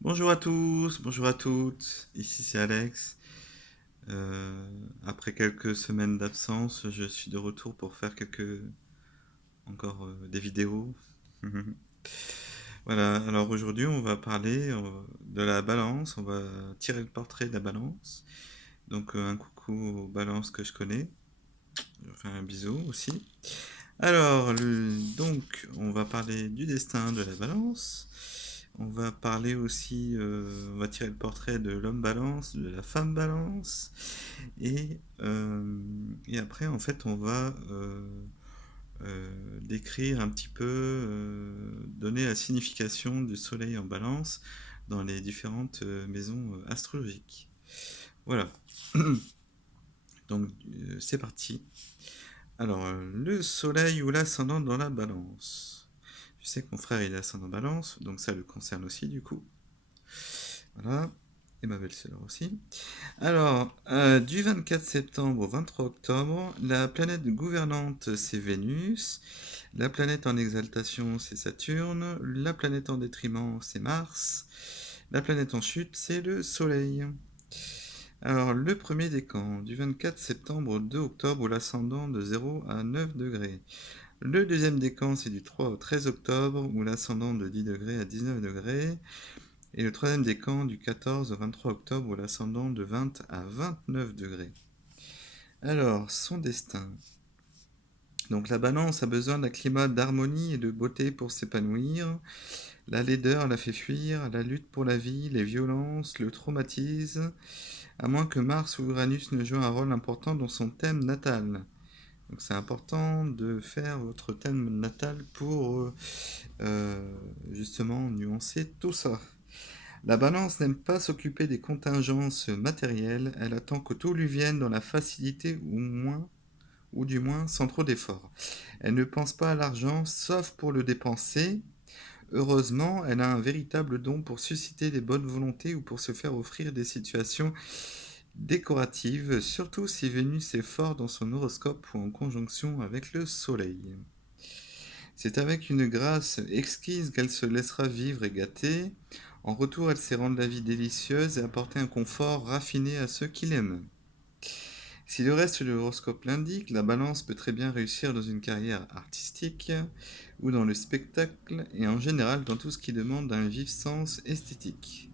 Bonjour à tous, bonjour à toutes, ici c'est Alex. Après quelques semaines d'absence, je suis de retour pour faire encore des vidéos. Voilà, alors aujourd'hui on va parler de la balance, on va tirer le portrait de la balance. Donc un coucou aux balances que je connais, je fais un bisou aussi. Alors, donc, on va parler du destin de la balance. On va parler aussi, on va tirer le portrait de l'homme balance, de la femme balance. Et après, en fait, on va décrire un petit peu, donner la signification du soleil en balance dans les différentes maisons astrologiques. Voilà, donc c'est parti. Alors, le soleil ou l'ascendant dans la balance. Je sais que mon frère il est ascendant balance, donc ça le concerne aussi du coup. Voilà. Et ma belle-sœur aussi. Alors, du 24 septembre au 23 octobre, la planète gouvernante c'est Vénus, la planète en exaltation c'est Saturne, la planète en détriment c'est Mars, la planète en chute c'est le Soleil. Alors, le premier décan, du 24 septembre au 2 octobre, où l'ascendant de 0 à 9 degrés. Le deuxième décan, c'est du 3 au 13 octobre, où l'ascendant de 10 degrés à 19 degrés. Et le troisième décan, du 14 au 23 octobre, où l'ascendant de 20 à 29 degrés. Alors, son destin. Donc, la balance a besoin d'un climat d'harmonie et de beauté pour s'épanouir. La laideur la fait fuir, la lutte pour la vie, les violences, le traumatisme, à moins que Mars ou Uranus ne jouent un rôle important dans son thème natal. Donc c'est important de faire votre thème natal pour justement nuancer tout ça. La balance n'aime pas s'occuper des contingences matérielles, elle attend que tout lui vienne dans la facilité ou du moins sans trop d'efforts. Elle ne pense pas à l'argent sauf pour le dépenser. Heureusement, elle a un véritable don pour susciter des bonnes volontés ou pour se faire offrir des situations décoratives, surtout si Vénus est fort dans son horoscope ou en conjonction avec le Soleil. C'est avec une grâce exquise qu'elle se laissera vivre et gâter. En retour, elle sait rendre la vie délicieuse et apporter un confort raffiné à ceux qui l'aiment. Si le reste de l'horoscope l'indique, la balance peut très bien réussir dans une carrière artistique ou dans le spectacle et en général dans tout ce qui demande un vif sens esthétique.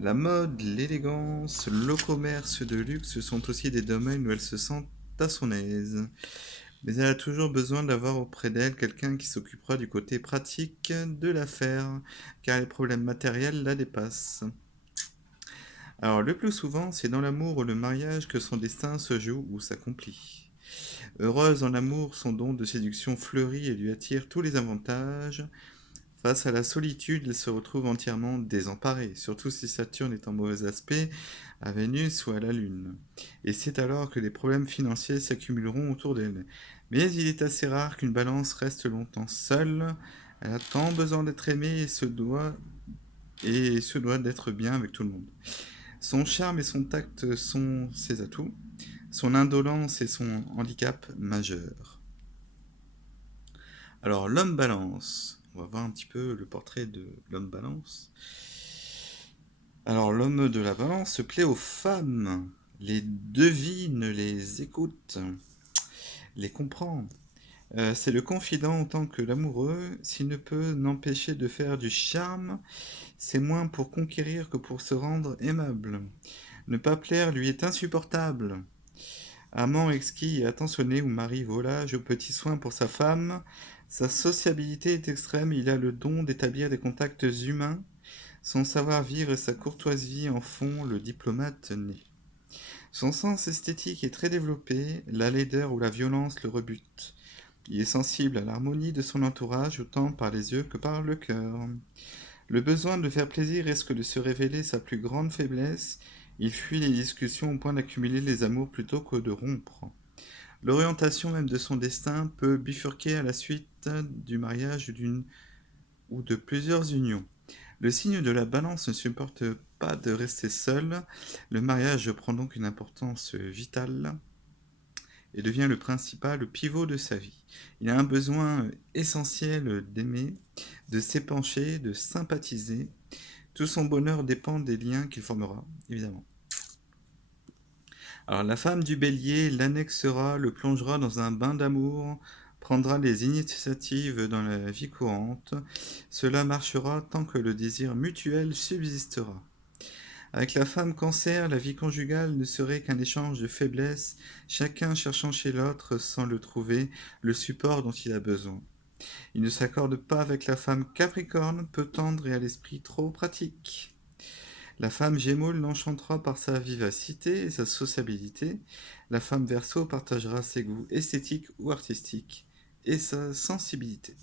La mode, l'élégance, le commerce de luxe sont aussi des domaines où elle se sent à son aise. Mais elle a toujours besoin d'avoir auprès d'elle quelqu'un qui s'occupera du côté pratique de l'affaire, car les problèmes matériels la dépassent. Alors le plus souvent, c'est dans l'amour ou le mariage que son destin se joue ou s'accomplit. Heureuse en amour, son don de séduction fleurit et lui attire tous les avantages. Face à la solitude, elle se retrouve entièrement désemparée, surtout si Saturne est en mauvais aspect à Vénus ou à la Lune. Et c'est alors que les problèmes financiers s'accumuleront autour d'elle. Mais il est assez rare qu'une balance reste longtemps seule. Elle a tant besoin d'être aimée et se doit d'être bien avec tout le monde. Son charme et son tact sont ses atouts, son indolence est son handicap majeur. Alors l'homme balance, on va voir un petit peu le portrait de l'homme balance. Alors l'homme de la balance se plaît aux femmes, les devine, les écoute, les comprend. C'est le confident autant que l'amoureux, s'il ne peut n'empêcher de faire du charme, c'est moins pour conquérir que pour se rendre aimable. Ne pas plaire lui est insupportable. Amant exquis et attentionné ou mari volage aux petits soins pour sa femme, sa sociabilité est extrême et il a le don d'établir des contacts humains. Son savoir-vivre et sa courtoisie en font le diplomate né. Son sens esthétique est très développé, la laideur ou la violence le rebute. Il est sensible à l'harmonie de son entourage autant par les yeux que par le cœur. Le besoin de faire plaisir risque de se révéler sa plus grande faiblesse. Il fuit les discussions au point d'accumuler les amours plutôt que de rompre. L'orientation même de son destin peut bifurquer à la suite du mariage d'une ou de plusieurs unions. Le signe de la balance ne supporte pas de rester seul. Le mariage prend donc une importance vitale et devient le principal le pivot de sa vie. Il a un besoin essentiel d'aimer, de s'épancher, de sympathiser, Tout son bonheur dépend des liens qu'il formera, évidemment. Alors la femme du bélier l'annexera, le plongera dans un bain d'amour, prendra les initiatives dans la vie courante. Cela marchera tant que le désir mutuel subsistera. Avec la femme cancer, la vie conjugale ne serait qu'un échange de faiblesses, chacun cherchant chez l'autre, sans le trouver, le support dont il a besoin. Il ne s'accorde pas avec la femme capricorne, peu tendre et à l'esprit trop pratique. La femme Gémeaux l'enchantera par sa vivacité et sa sociabilité. La femme Verseau partagera ses goûts esthétiques ou artistiques et sa sensibilité.